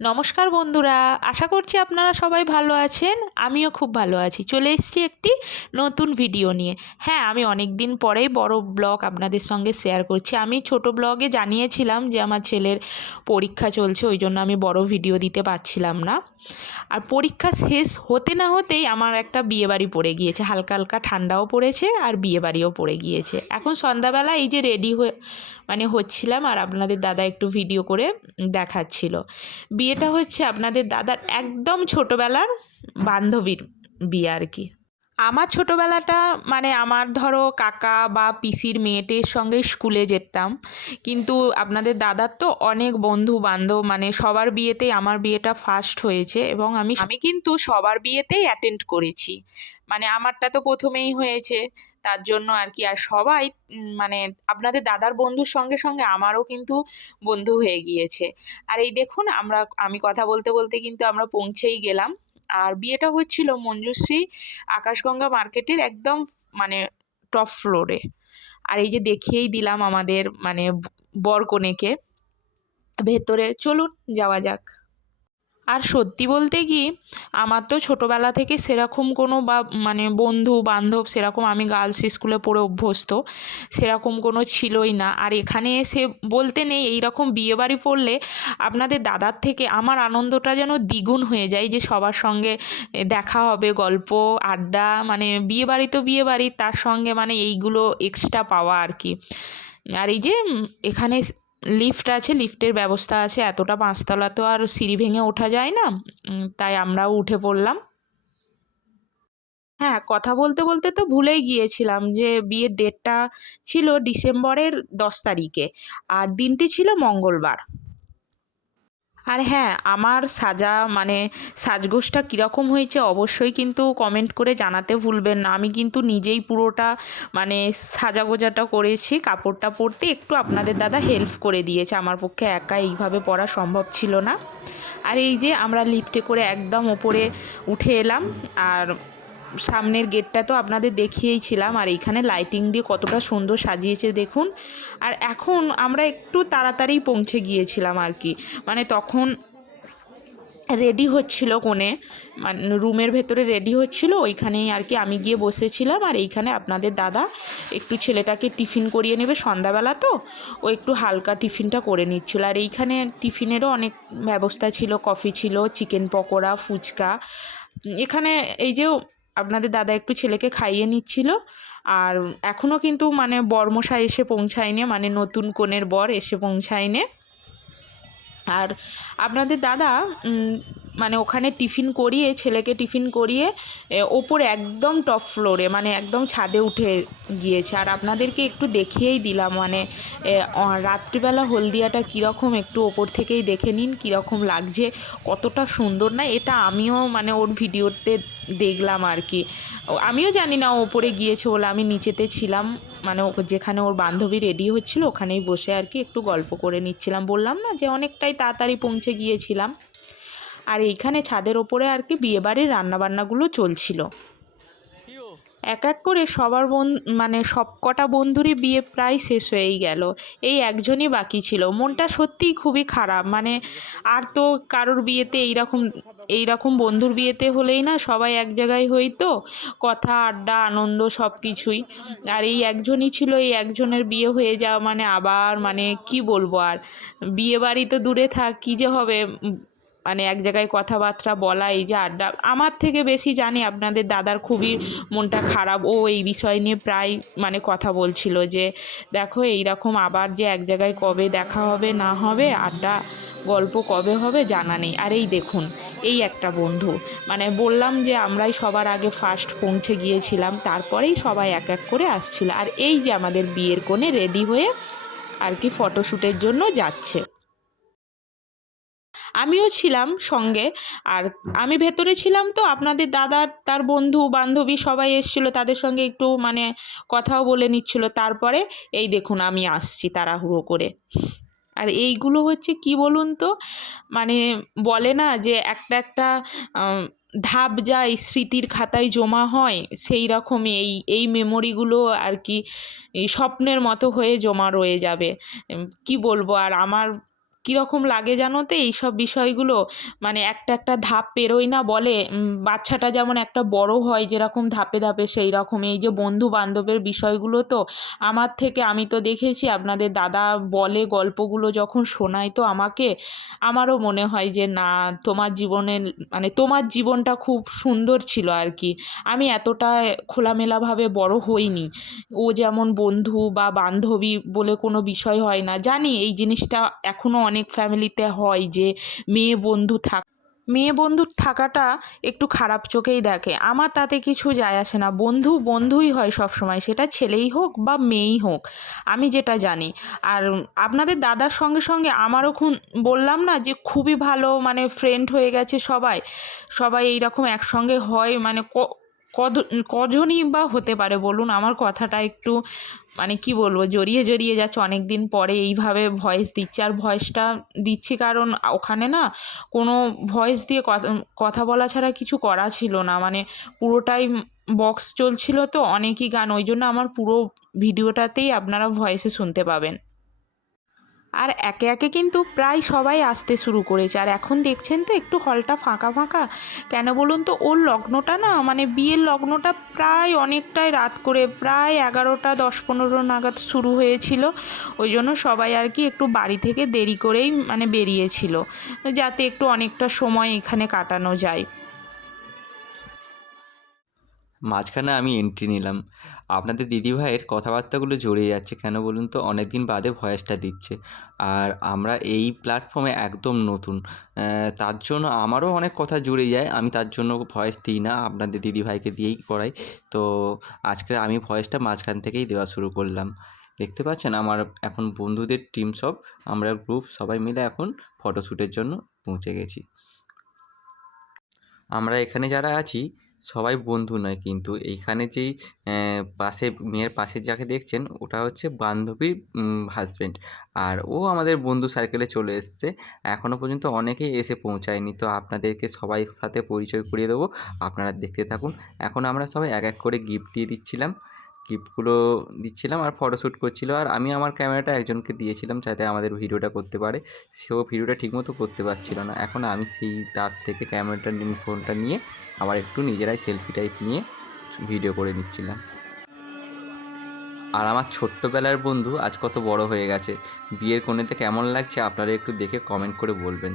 নমস্কার বন্ধুরা, আশা করছি আপনারা সবাই ভালো আছেন। আমিও খুব ভালো আছি। চলে এসেছি একটি নতুন ভিডিও নিয়ে। হ্যাঁ, আমি অনেক দিন পরেই বড় ব্লগ আপনাদের সঙ্গে শেয়ার করছি। আমি ছোট ব্লগে জানিয়েছিলাম যে আমার ছেলের পরীক্ষা চলছে, ওই জন্য আমি বড় ভিডিও দিতে পারছিলাম না। আর পরীক্ষা শেষ হতে না হতেই আমার একটা বিয়েবাড়ি পড়ে গিয়েছে, হালকা হালকা ঠান্ডাও পড়েছে আর বিয়েবাড়িও পড়ে গিয়েছে। এখন সন্ধ্যাবেলা এই যে রেডি হয়ে হচ্ছিলাম, আর আপনাদের দাদা একটু ভিডিও করে দেখাচ্ছিল। বিয়েটা হচ্ছে আপনাদের দাদার একদম ছোটোবেলার বান্ধবীর বিয়ে আর কি। আমার ছোটোবেলাটা আমার ধরো কাকা বা পিসির মেয়েটির সঙ্গে স্কুলে যেতাম, কিন্তু আপনাদের দাদার তো অনেক বন্ধু বান্ধব, সবার বিয়েতেই আমার বিয়েটা ফার্স্ট হয়েছে, এবং আমি আমি কিন্তু সবার বিয়েতেই অ্যাটেন্ড করেছি। আমারটা তো প্রথমেই হয়েছে, তার জন্য আর কি। আর সবাই আপনাদের দাদার বন্ধুর সঙ্গে সঙ্গে আমারও কিন্তু বন্ধু হয়ে গিয়েছে। আর এই দেখুন, আমি কথা বলতে বলতে কিন্তু আমরা পৌঁছেই গেলাম। আর বিয়েটা হচ্ছিল মঞ্জুশ্রী আকাশগঙ্গা মার্কেটের একদম মানে টপ ফ্লোরে। আর এই যে দেখিয়েই দিলাম আমাদের বর কনেকে। ভেতরে চলুন যাওয়া যাক। আর সত্যি বলতে কি, আমার তো ছোটোবেলা থেকে সেরকম কোনো বন্ধু বান্ধব, সেরকম আমি গার্লস স্কুলে পড়ে অভ্যস্ত, সেরকম কোনো ছিলই না। আর এখানে এসে বলতে নেই, এই রকম বিয়েবাড়ি পড়লে আপনাদের দাদার থেকে আমার আনন্দটা যেন দ্বিগুণ হয়ে যায়, যে সবার সঙ্গে দেখা হবে, গল্প আড্ডা, বিয়েবাড়ি তো বিয়েবাড়ি, তার সঙ্গে এইগুলো এক্সট্রা পাওয়া আর কি। আর এই যে এখানে লিফট আছে, লিফটের ব্যবস্থা আছে। এতটা পাঁচতলা তো আর সিঁড়ি ভেঙে ওঠা যায় না, তাই আমরাও উঠে পড়লাম। হ্যাঁ, কথা বলতে বলতে তো ভুলেই গিয়েছিলাম যে বিয়ের ডেটটা ছিল ডিসেম্বরের 10 তারিখে, আর দিনটি ছিল মঙ্গলবার। আর হ্যাঁ, আমার সাজগোজটা কীরকম হয়েছে অবশ্যই কিন্তু কমেন্ট করে জানাতে ভুলবেন না। আমি কিন্তু নিজেই পুরোটা সাজাগোজাটা করেছি। কাপড়টা পরতে একটু আপনাদের দাদা হেল্প করে দিয়েছে, আমার পক্ষে একা এইভাবে পরা সম্ভব ছিল না। আর এই যে আমরা লিফটে করে একদম ওপরে উঠে এলাম, আর সামনের গেটটা তো আপনাদের দেখিয়েইছিলাম। আর এইখানে লাইটিং দিয়ে কতটা সুন্দর সাজিয়েছে দেখুন। আর এখন আমরা একটু তাড়াতাড়ি পৌঁছে গিয়েছিলাম আর কি। তখন রেডি হচ্ছিল কোণে, রুমের ভেতরে রেডি হচ্ছিল, ওইখানেই আর কি আমি গিয়ে বসেছিলাম। আর এইখানে আপনাদের দাদা একটু ছেলেটাকে টিফিন করিয়ে নেবে, সন্ধ্যাবেলা তো ও একটু হালকা টিফিনটা করে নিচ্ছিল। আর এইখানে টিফিনেরও অনেক ব্যবস্থা ছিল, কফি ছিল, চিকেন পকোড়া, ফুচকা। এখানে এই যে আপনাদের দাদা একটু ছেলেকে খাইয়ে নিচ্ছিল। আর এখনও কিন্তু বরমশাই এসে পৌঁছায়নি, নতুন কনের বর এসে পৌঁছায়নি। আর আপনাদের দাদা ওখানে টিফিন করিয়ে, ছেলেকে টিফিন করিয়ে ওপরে একদম টপ ফ্লোরে একদম ছাদে উঠে গিয়েছে। আর আপনাদেরকে একটু দেখিয়েই দিলাম, রাত্রিবেলা হলদিয়াটা কীরকম, একটু ওপর থেকেই দেখে নিন কীরকম লাগছে, কতটা সুন্দর না। এটা আমিও ওর ভিডিওতে দেখলাম আর কি। আমিও জানি না ও ওপরে গিয়েছে বলে, আমি নিচেতে ছিলাম, যেখানে ওর বান্ধবী রেডি হচ্ছিল ওখানেই বসে আর কি একটু গল্প করে নিচ্ছিলাম। বললাম না যে অনেকটাই তাড়াতাড়ি পৌঁছে গিয়েছিলাম। আর এইখানে ছাদের ওপরে আর কি বিয়েবাড়ির রান্নাবান্নাগুলো চলছিল। এক এক করে সবার সব কটা বন্ধুরই বিয়ে প্রায় শেষ হয়েই গেল, এই একজনই বাকি ছিল। মনটা সত্যিই খুবই খারাপ। আর তো কারোর বিয়েতে এইরকম বন্ধুর বিয়েতে হলেই না সবাই এক জায়গায় হইতো, কথা আড্ডা আনন্দ সব কিছুই। আর এই একজনই ছিল, এই একজনের বিয়ে হয়ে যাওয়া আবার কি বলবো আর, বিয়ে বাড়ি তো দূরে থাক, কী যে হবে। এক জায়গায় কথাবার্তা বলা, এই যে আড্ডা, আমার থেকে বেশি জানি আপনাদের দাদার খুবই মনটা খারাপ। ও এই বিষয় নিয়ে প্রায় কথা বলছিল যে দেখো এইরকম আবার যে এক জায়গায় কবে দেখা হবে না হবে, আড্ডা গল্প কবে হবে জানা নেই। আর এই দেখুন, এই একটা বন্ধু, বললাম যে আমরাই সবার আগে ফার্স্ট পৌঁছে গিয়েছিলাম, তারপরেই সবাই এক এক করে আসছিল। আর এই যে আমাদের বিয়ের কোণে রেডি হয়ে আর কি ফটোশ্যুটের জন্য যাচ্ছে, আমিও ছিলাম সঙ্গে। আর আমি ভেতরে ছিলাম, তো আপনাদের দাদার তার বন্ধু বান্ধবী সবাই এসেছিলো, তাদের সঙ্গে একটু কথাও বলে নিচ্ছিল। তারপরে এই দেখুন আমি আসছি তাড়াহুড়ো করে। আর এইগুলো হচ্ছে কি বলুন তো, বলে না যে একটা একটা ধাপ যায় স্মৃতির খাতায় জমা হয়, সেই রকমই এই মেমোরিগুলো আর কি এই স্বপ্নের মতো হয়ে জমা রয়ে যাবে। কি বলবো আর, আমার কীরকম লাগে জানো তো এইসব বিষয়গুলো, মানে একটা একটা ধাপ পেরোই না বলে, বাচ্চাটা যেমন একটা বড় হয় যেরকম ধাপে ধাপে, সেই রকম এই যে বন্ধু বান্ধবের বিষয়গুলো তো আমার থেকে, আমি তো দেখেছি আপনাদের দাদা বলে গল্পগুলো যখন শোনায় তো আমাকে, আমারও মনে হয় যে না, তোমার জীবনের মানে তোমার জীবনটা খুব সুন্দর ছিল আর কি। আমি এতটা খোলামেলাভাবে বড় হইনি। ও যেমন বন্ধু বা বান্ধবী বলে কোনো বিষয় হয় না, জানি এই জিনিসটা এখনও অনেক ফ্যামিলিতে হয় যে মেয়ে বন্ধু থাকাটা একটু খারাপ চোখেই দেখে। আমার তাতে কিছু যায় আসে না, বন্ধু বন্ধুই হয় সব সময়, সেটা ছেলেই হোক বা মেয়েই হোক, আমি যেটা জানি। আর আপনাদের দাদার সঙ্গে সঙ্গে আমারও বললাম না যে খুবই ভালো মানে ফ্রেন্ড হয়ে গেছে সবাই, সবাই এইরকম একসঙ্গে হয় মানে কজনই বা হতে পারে বলুন? আমার কথাটা একটু মানে কি বলবো, জড়িয়ে জড়িয়ে যাচ্ছে, অনেক দিন পরে এইভাবে ভয়েস দিচ্ছি। আর ভয়েসটা দিচ্ছি কারণ ওখানে না কোনো ভয়েস দিয়ে কথা বলা ছাড়া কিছু করা ছিল না, মানে পুরোটাই বক্স চলছিল তো অনেকই গান, ওই জন্য আমার পুরো ভিডিওটাতেই আপনারা ভয়েসে শুনতে পাবেন। আর একে একে কিন্তু প্রায় সবাই আসতে শুরু করেছে, আর এখন দেখছেন তো একটু হলটা ফাঁকা ফাঁকা কেন বলুন তো? ওর লগ্নটা না মানে বিয়ের লগ্নটা প্রায় অনেকটাই রাত করে, প্রায় 11টা 10-15 নাগাদ শুরু হয়েছিল। ওই জন্য সবাই আর কি একটু বাড়ি থেকে দেরি করেই মানে বেরিয়েছিল, যাতে একটু অনেকটা সময় এখানে কাটানো যায়। মাঝখানে আমি এন্ট্রি নিলাম। আপনাদের দিদিভাইয়ের কথাবার্তাগুলো জড়িয়ে যাচ্ছে কেন বলুন তো? অনেক দিন বাদে ভয়েসটা দিচ্ছে। আর আমরা এই প্ল্যাটফর্মে একদম নতুন। তার জন্য আমারও অনেক কথা জুড়ে যায়। আমি তার জন্য ভয়েস দিই না, আপনাদের দিদিভাইকে দিয়েই করাই। তো আজকে আমি ভয়েসটা মাঝখান থেকেই দেওয়া শুরু করলাম। দেখতে পাচ্ছেন আমার এখন বন্ধুদের টিম সব, আমরা গ্রুপ সবাই মিলে এখন ফটোশ্যুটের জন্য পৌঁছে গেছি। আমরা এখানে যারা আছি সবাই বন্ধু নয়, কিন্তু এইখানে যেই পাশে মেয়ের পাশে যাকে দেখছেন ওটা হচ্ছে বান্ধবীর হাজব্যান্ড। আর ও আমাদের বন্ধু সার্কেলে চলে এসছে। এখনও পর্যন্ত অনেকেই এসে পৌঁছায়নি, তো আপনাদেরকে সবাই সাথে পরিচয় করিয়ে দেবো, আপনারা দেখতে থাকুন। এখন আমরা সবাই এক এক করে গিফট দিয়ে দিচ্ছিলাম, গিফটগুলো দিচ্ছিলাম আর ফটোশ্যুট করছিল। আর আমি আমার ক্যামেরাটা একজনকে দিয়েছিলাম যাতে আমাদের ভিডিওটা করতে পারে, সেও ভিডিওটা ঠিকমতো করতে পারছিল না। এখন আমি তার থেকে ক্যামেরাটা ফোনটা নিয়ে আবার একটু নিজেরাই সেলফি টাইপ নিয়ে ভিডিও করে নিচ্ছিলাম। আর আমার ছোট্টবেলার বন্ধু আজ কত বড় হয়ে গেছে, বিয়ের কোণেতে কেমন লাগছে আপনারা একটু দেখে কমেন্ট করে বলবেন।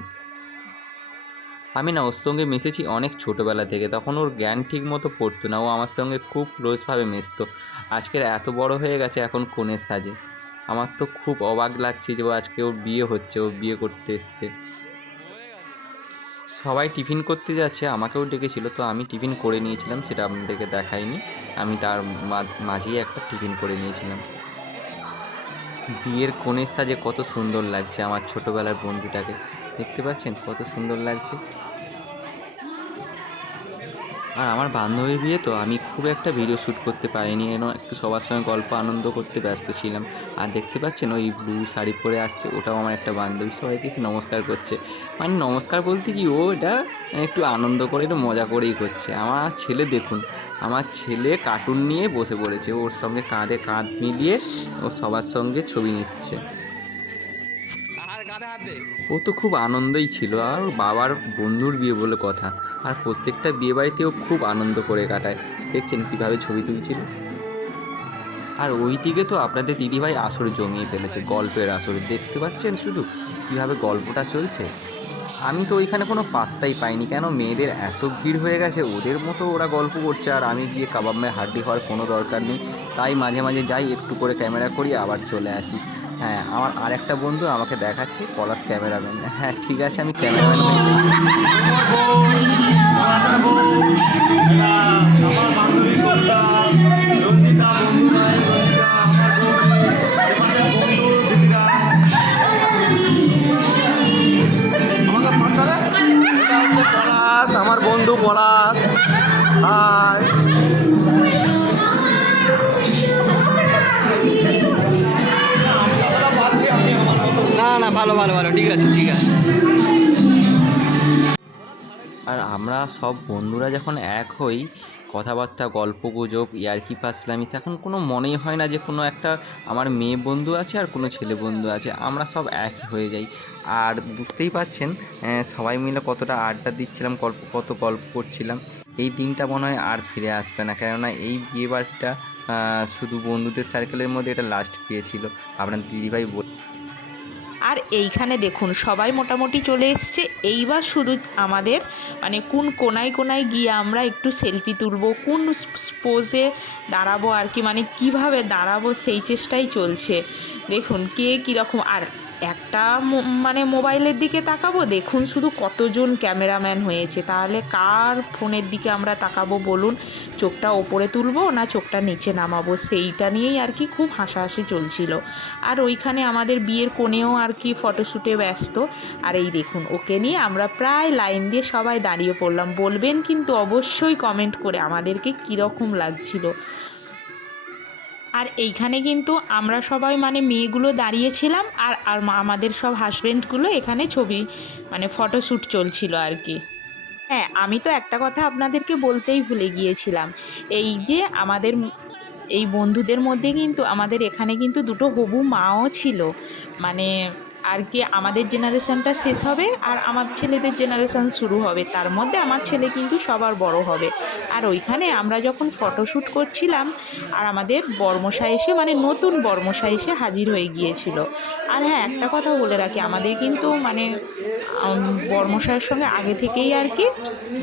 আমি না ওর সঙ্গে মিশেছি অনেক ছোটোবেলা থেকে, তখন ওর জ্ঞান ঠিক মতো পড়তো না, ও আমার সঙ্গে খুব ক্লোজভাবে মিশতো। আজকের এত বড় হয়ে গেছে এখন কনের সাজে। আমার তো খুব অবাক লাগছে যে আজকে ওর বিয়ে হচ্ছে, ও বিয়ে করতে এসছে। সবাই টিফিন করতে যাচ্ছে, আমাকেও ডেকেছিল, তো আমি টিফিন করে নিয়েছিলাম, সেটা আপনাদেরকে দেখাইনি। আমি তার মাঝেই একটা টিফিন করে নিয়েছিলাম। বিয়ের কনের সাজে কত সুন্দর লাগছে আমার ছোটোবেলার বন্ধুটাকে, দেখতে পাচ্ছেন কত সুন্দর লাগছে। আর আমার বান্ধবীর বিয়ে তো আমি খুব একটা ভিডিও শ্যুট করতে পারিনি, যেন একটু সবার সঙ্গে গল্প আনন্দ করতে ব্যস্ত ছিলাম। আর দেখতে পাচ্ছেন ওই ব্লু শাড়ি পরে আসছে, ওটাও আমার একটা বান্ধবী, সবাইকে এসে নমস্কার করছে। মানে নমস্কার বলতে কি, ও এটা একটু আনন্দ করে একটু মজা করেই করছে। আমার ছেলে দেখুন, আমার ছেলে কার্টুন নিয়ে বসে পড়েছে, ওর সঙ্গে কাঁধে কাঁধ মিলিয়ে ও সবার সঙ্গে ছবি নিচ্ছে। ও তো খুব আনন্দই ছিল, আর ওর বাবার বন্ধুর বিয়ে বলে কথা। আর প্রত্যেকটা বিয়ে বাড়িতেও খুব আনন্দ করে কাটায়, দেখছেন কীভাবে ছবি তুলছিল। আর ওই দিকে তো আপনাদের দিদিভাই আসর জমিয়ে ফেলেছে, গল্পের আসর, দেখতে পাচ্ছেন শুধু কীভাবে গল্পটা চলছে। আমি তো ওইখানে কোনো পাত্তাই পাইনি, কেন মেয়েদের এত ভিড় হয়ে গেছে, ওদের মতো ওরা গল্প করছে, আর আমি গিয়ে কাবাব মেয়ে হাড্ডি হওয়ার কোনো দরকার নেই। তাই মাঝে মাঝে যাই, একটু করে ক্যামেরা করি আবার চলে আসি। হ্যাঁ, আমার আরেকটা বন্ধু আমাকে দেখাচ্ছে পলাশ ক্যামেরাম্যান। হ্যাঁ ঠিক আছে, আমি ক্যামেরাম্যান হয়ে যাই। পলাশ, আমার বন্ধু পলাশ। হাই। না না, ভালো ভালো ভালো, ঠিক আছে ঠিক আছে। আর আর আমরা সব বন্ধুরা যখন এক হই, কথাবার্তা, গল্পগুজব, ইয়ার্কি ফাজলামি, তখন কোনো মনেই হয় না যে কোনো একটা আমার মেয়ে বন্ধু আছে আর কোনো ছেলে বন্ধু আছে। আমরা সব একই হয়ে যাই। আর বুঝতেই পারছেন সবাই মিলে কতটা আড্ডা দিচ্ছিলাম, কত গল্প করছিলাম। এই দিনটা মনে হয় আর ফিরে আসবে না, কেননা এই বিয়েবাড়িটা শুধু বন্ধুদের সার্কেলের মধ্যে এটা লাস্ট বিয়ে ছিল। আপনার দিদিভাই আর এইখানে দেখুন সবাই মোটামুটি চলে এসছে। এইবার শুধু আমাদের মানে কোন কোনায় কোনায় গিয়ে আমরা একটু সেলফি তুলবো, কোন পোজে দাঁড়াবো আর কি, মানে কিভাবে দাঁড়াবো সেই চেষ্টাই চলছে। দেখুন কে কীরকম, আর একটা মানে মোবাইলের দিকে তাকাবো, দেখুন শুধু কতজন ক্যামেরাম্যান হয়েছে, তাহলে কার ফোনের দিকে আমরা তাকাবো বলুন? চোখটা ওপরে তুলবো না চোখটা নিচে নামাবো, সেইটা নিয়েই আর কি খুব হাসাহাসি চলছিল। আর ওইখানে আমাদের বিয়ের কোণেও আর কি ফটোশ্যুটে ব্যস্ত। আর এই দেখুন ওকে নিয়ে আমরা প্রায় লাইন দিয়ে সবাই দাঁড়িয়ে পড়লাম। বলবেন কিন্তু অবশ্যই কমেন্ট করে আমাদেরকে কীরকম লাগছিল। আর এইখানে কিন্তু আমরা সবাই মানে মেয়েগুলো দাঁড়িয়েছিলাম, আর আর আমাদের সব হাজব্যান্ডগুলো এখানে ছবি মানে ফটোশ্যুট চলছিল আর কি। হ্যাঁ, আমি তো একটা কথা আপনাদেরকে বলতেই ভুলে গিয়েছিলাম। এই যে আমাদের এই বন্ধুদের মধ্যে কিন্তু আমাদের এখানে কিন্তু দুটো হবু মাও ছিল। মানে আর কি আমাদের জেনারেশানটা শেষ হবে আর আমার ছেলেদের জেনারেশান শুরু হবে, তার মধ্যে আমার ছেলে কিন্তু সবার বড় হবে। আর ওইখানে আমরা যখন ফটোশ্যুট করছিলাম আর আমাদের বর্মশাই এসে মানে নতুন বর্মশাই এসে হাজির হয়ে গিয়েছিল। আর হ্যাঁ, একটা কথা বলে রাখি, আমাদের কিন্তু মানে বর্মশাইয়ের সঙ্গে আগে থেকেই আর কি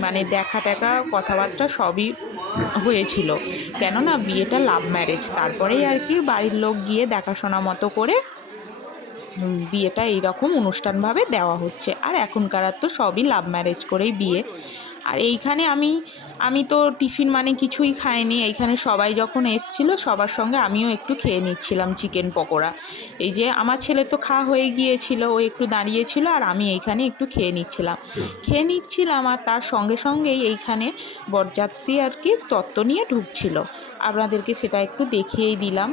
মানে দেখা টেকা কথাবার্তা সবই হয়েছিল, কেননা বিয়েটা লাভ ম্যারেজ। তারপরেই আর কি বাড়ির লোক গিয়ে দেখাশোনা মতো করে বিয়েটা এইরকম অনুষ্ঠানভাবে দেওয়া হচ্ছে। আর এখনকার তো সবই লাভ ম্যারেজ করেই বিয়ে। আর এইখানে আমি তো টিফিন মানে কিছুই খাইনি। এইখানে সবাই যখন এসছিল সবার সঙ্গে আমিও একটু খেয়ে নিচ্ছিলাম চিকেন পকোড়া। এই যে আমার ছেলে তো খাওয়া হয়ে গিয়েছিল, ও একটু দাঁড়িয়েছিল আর আমি এইখানে একটু খেয়ে নিচ্ছিলাম। আর তার সঙ্গে সঙ্গেই এইখানে বরযাত্রী আর কি তত্ত্ব নিয়ে ঢুকছিল, আপনাদেরকে সেটা একটু দেখিয়েই দিলাম।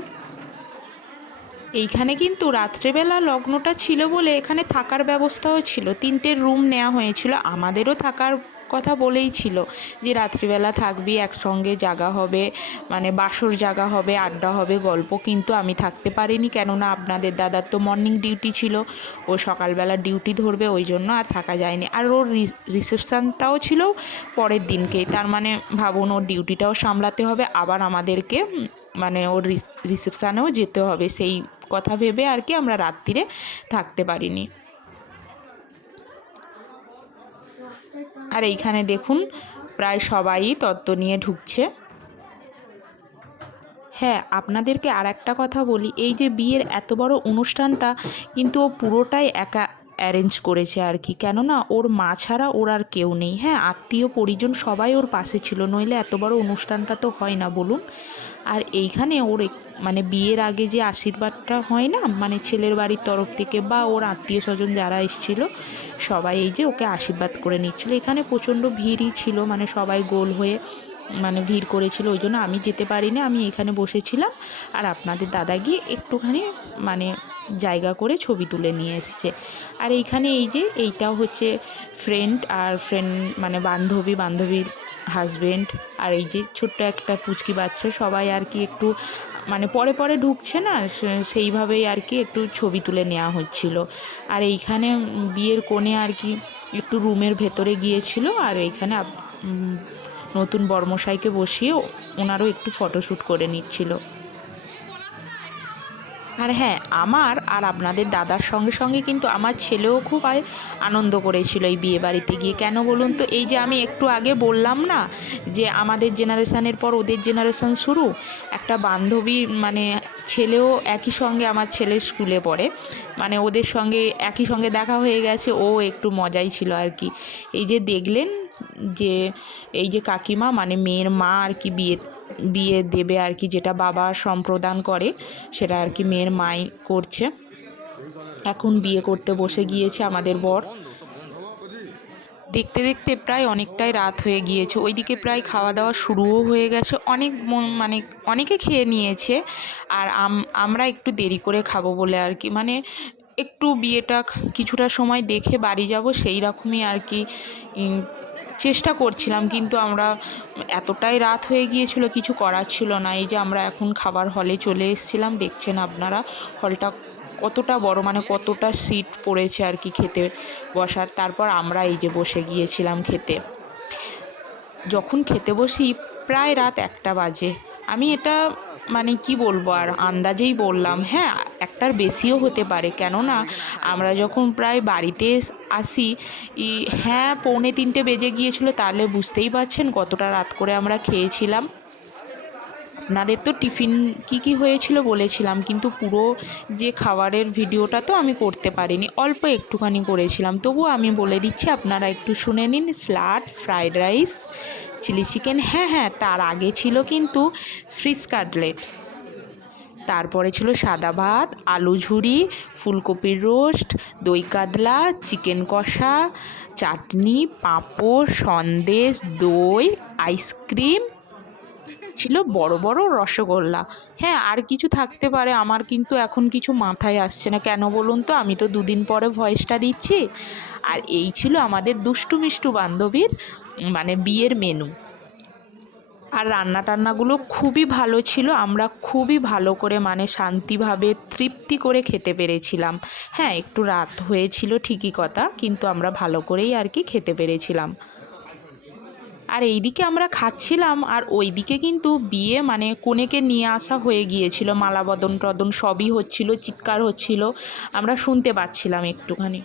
এইখানে কিন্তু রাত্রেবেলা লগ্নটা ছিল বলে এখানে থাকার ব্যবস্থাও ছিল, 3টে রুম নেওয়া হয়েছিল। আমাদেরও থাকার কথা বলেই ছিল যে রাত্রিবেলা থাকবি, একসঙ্গে জাগা হবে, মানে বাসর জাগা হবে, আড্ডা হবে, গল্প। কিন্তু আমি থাকতে পারিনি, কেননা আপনাদের দাদার তো মর্নিং ডিউটি ছিল, ও সকালবেলা ডিউটি ধরবে, ওই জন্য আর থাকা যায়নি। আর ওর রিসেপশানটাও ছিল পরের দিনকেই, তার মানে ভাবুন ওর ডিউটিটাও সামলাতে হবে, আবার আমাদেরকে মানে ওর রিসেপশানেও যেতে হবে, সেই কথা ভেবে আর কি আমরা রাত্রিরে থাকতে পারিনি। আর এইখানে দেখুন প্রায় সবাই তত্ত্ব নিয়ে ঢুকছে। হ্যাঁ, আপনাদেরকে আর একটা কথা বলি, এই যে বিয়ের এত বড় অনুষ্ঠানটা কিন্তু ও পুরোটাই একা অ্যারেঞ্জ করেছে আর কি, কেননা ওর মা ছাড়া ওর আর কেউ নেই। হ্যাঁ, আত্মীয় পরিজন সবাই ওর পাশে ছিল, নইলে এত বড় অনুষ্ঠানটা তো হয় না বলুন। আর এইখানে ওর মানে বিয়ের আগে যে আশীর্বাদটা হয় না, মানে ছেলের বাড়ির তরফ থেকে বা ওর আত্মীয় স্বজন যারা এসেছিলো সবাই এই যে ওকে আশীর্বাদ করে নিচ্ছিলো। এখানে প্রচণ্ড ভিড়ই ছিল, মানে সবাই গোল হয়ে মানে ভিড় করেছিল, ওই জন্য আমি যেতে পারিনি, আমি এখানে বসেছিলাম। আর আপনাদের দাদা গিয়ে একটুখানি মানে জায়গা করে ছবি তুলে নিয়ে এসছে। আর এইখানে এই যে এইটাও হচ্ছে ফ্রেন্ড মানে বান্ধবীর হাজব্যান্ড। আর এই যে ছোট্ট একটা পুচকি বাচ্চা, সবাই আর কি একটু মানে পরে পরে ঢুকছে না, সেইভাবেই আর কি একটু ছবি তুলে নেওয়া হচ্ছিল। আর এইখানে বিয়ের কোণে আর কি একটু রুমের ভেতরে গিয়েছিল, আর এইখানে নতুন বর্মশাইকে বসিয়ে ওনারও একটু ফটোশ্যুট করে নিচ্ছিল। আর হ্যাঁ, আমার আর আপনাদের দাদার সঙ্গে সঙ্গে কিন্তু আমার ছেলেও খুব আনন্দ করেছিল এই বিয়ে বাড়িতে গিয়ে। কেন বলুন তো, এই যে আমি একটু আগে বললাম না যে আমাদের জেনারেশানের পর ওদের জেনারেশান শুরু, একটা বান্ধবী মানে ছেলেও একই সঙ্গে আমার ছেলের স্কুলে পড়ে, মানে ওদের সঙ্গে একই সঙ্গে দেখা হয়ে গেছে, ও একটু মজাই ছিল আর কি। এই যে দেখলেন যে এই যে কাকিমা মানে মেয়ের মা আর কি বিয়ে দেবে আর কি, যেটা বাবা সম্প্রদান করে সেটা আর কি মেয়ের মাই করছে। এখন বিয়ে করতে বসে গিয়েছে আমাদের বর। দেখতে দেখতে প্রায় অনেকটাই রাত হয়ে গিয়েছে, ওইদিকে প্রায় খাওয়া দাওয়া শুরুও হয়ে গেছে, মানে অনেকে খেয়ে নিয়েছে। আর আমরা একটু দেরি করে খাবো বলে আর কি, মানে একটু বিয়েটা কিছুটা সময় দেখে বাড়ি যাব সেই রকমই আর কি চেষ্টা করছিলাম, কিন্তু আমরা এতটাই রাত হয়ে গিয়েছিল, কিছু করার ছিল না। এই যে আমরা এখন খাবার হলে চলে এসেছিলাম, দেখছেন আপনারা হলটা কতটা বড়, মানে কতটা সিট পড়েছে আর কি খেতে বসার। তারপর আমরা এই যে বসে গিয়েছিলাম খেতে। যখন খেতে বসি প্রায় রাত 1টা বাজে। আমি এটা মানে কি বলবো, আর আন্দাজেই বললাম, হ্যাঁ 1টার বেশিও হতে পারে, কেননা আমরা যখন প্রায় বাড়িতে আসি হ্যাঁ 2:45 বেজে গিয়েছিলো। তাহলে বুঝতেই পারছেন কতটা রাত করে আমরা খেয়েছিলাম। আপনাদের তো টিফিন কি হয়েছিল বলেছিলাম, কিন্তু পুরো যে খাবারের ভিডিওটা তো আমি করতে পারিনি, অল্প একটুখানি করেছিলাম। তবুও আমি বলে দিচ্ছি, আপনারা একটু শুনে নিন। Salad, fried rice, chilli chicken, হ্যাঁ তার আগে ছিল কিন্তু ফিশ কাটলেট, তারপরে ছিল সাদা ভাত, আলু ঝুরি, ফুলকপির রোস্ট, দই কাতলা, চিকেন কষা, চাটনি, পাঁপড়, সন্দেশ, দই, আইসক্রিম, ছিল বড় বড় রসগোল্লা। হ্যাঁ আর কিছু থাকতে পারে, আমার কিন্তু এখন কিছু মাথায় আসছে না। কেন বলুন তো, আমি তো 2 দিন পরে ভয়েসটা দিচ্ছি। আর এই ছিল আমাদের দুষ্টু মিষ্টু বান্ধবীর মানে বিয়ের মেনু। আর রান্না টান্নাগুলো খুবই ভালো ছিল, আমরা খুবই ভালো করে মানে শান্তিভাবে তৃপ্তি করে খেতে পেরেছিলাম। হ্যাঁ একটু রাত হয়েছিল ঠিকই কথা, কিন্তু আমরা ভালো করেই আর কি খেতে পেরেছিলাম। আর এইদিকে আমরা খাচ্ছিলাম, আর ওইদিকে কিন্তু বিয়ে মানে কনেকে নিয়ে আসা হয়ে গিয়েছিল, মালা বদন টদন সবই হচ্ছিল, চিৎকার হচ্ছিল, আমরা শুনতে পাচ্ছিলাম একটুখানি।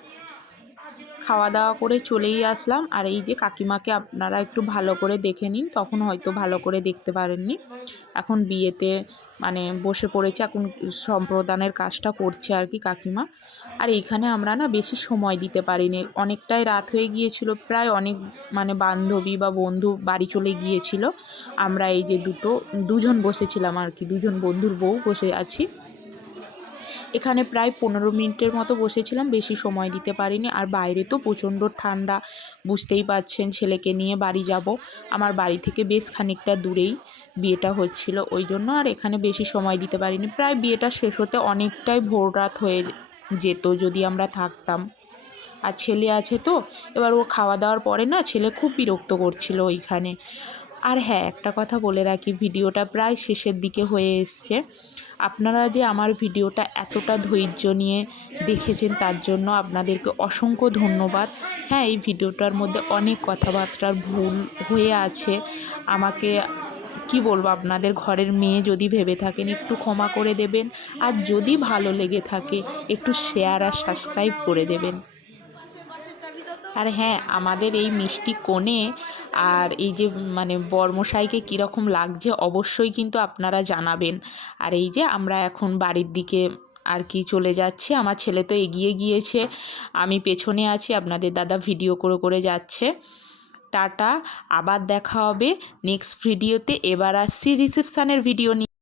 খাওয়া দাওয়া করে চলেই আসলাম। আর এই যে কাকিমাকে আপনারা একটু ভালো করে দেখে নিন, তখন হয়তো ভালো করে দেখতে পারেননি। এখন বিয়েতে মানে বসে পড়েছে, এখন সম্প্রদানের কাজটা করছে আর কি কাকিমা। আর এইখানে আমরা না বেশি সময় দিতে পারিনি, অনেকটাই রাত হয়ে গিয়েছিল, প্রায় অনেক মানে বান্ধবী বা বন্ধু বাড়ি চলে গিয়েছিল। আমরা এই যে দুজন বসেছিলাম আর কি, দুজন বন্ধুর বউ বসে আছি এখানে। প্রায় 15 মিনিটের মতো বসেছিলাম, বেশি সময় দিতে পারিনি। আর বাইরে তো প্রচণ্ড ঠান্ডা, বুঝতেই পারছেন, ছেলেকে নিয়ে বাড়ি যাব। আমার বাড়ি থেকে বেশ খানিকটা দূরেই বিয়েটা হচ্ছিল, ওই জন্য আর এখানে বেশি সময় দিতে পারিনি। প্রায় বিয়েটা শেষ হতে অনেকটাই ভোর রাত হয়ে যেত যদি আমরা থাকতাম। আর ছেলে আছে তো, এবার ও খাওয়া দাওয়ার পরে না ছেলে খুব বিরক্ত করছিল ওইখানে। আর হ্যাঁ একটা কথা বলে রাখি, ভিডিওটা প্রায় শেষের দিকে হয়ে এসছে। আপনারা যে আমার ভিডিওটা এতটা ধৈর্য নিয়ে দেখেছেন তার জন্য আপনাদেরকে অসংখ্য ধন্যবাদ। হ্যাঁ এই ভিডিওটার মধ্যে অনেক কথাবার্তার ভুল হয়ে আছে, আমাকে কি বলবো, আপনাদের ঘরের মেয়ে যদি ভেবে থাকেন একটু ক্ষমা করে দেবেন। আর যদি ভালো লেগে থাকে একটু শেয়ার আর সাবস্ক্রাইব করে দেবেন। আর হ্যাঁ আমাদের এই মিষ্টি কোণে আর এই যে মানে বরমশাইকে কীরকম লাগছে অবশ্যই কিন্তু আপনারা জানাবেন। আর এই যে আমরা এখন বাড়ির দিকে আর কি চলে যাচ্ছি, আমার ছেলে তো এগিয়ে গিয়েছে, আমি পেছনে আছি, আপনাদের দাদা ভিডিও করে করে যাচ্ছে। টাটা, আবার দেখা হবে নেক্সট ভিডিওতে। এবার আসছি রিসেপশানের ভিডিও নিয়ে।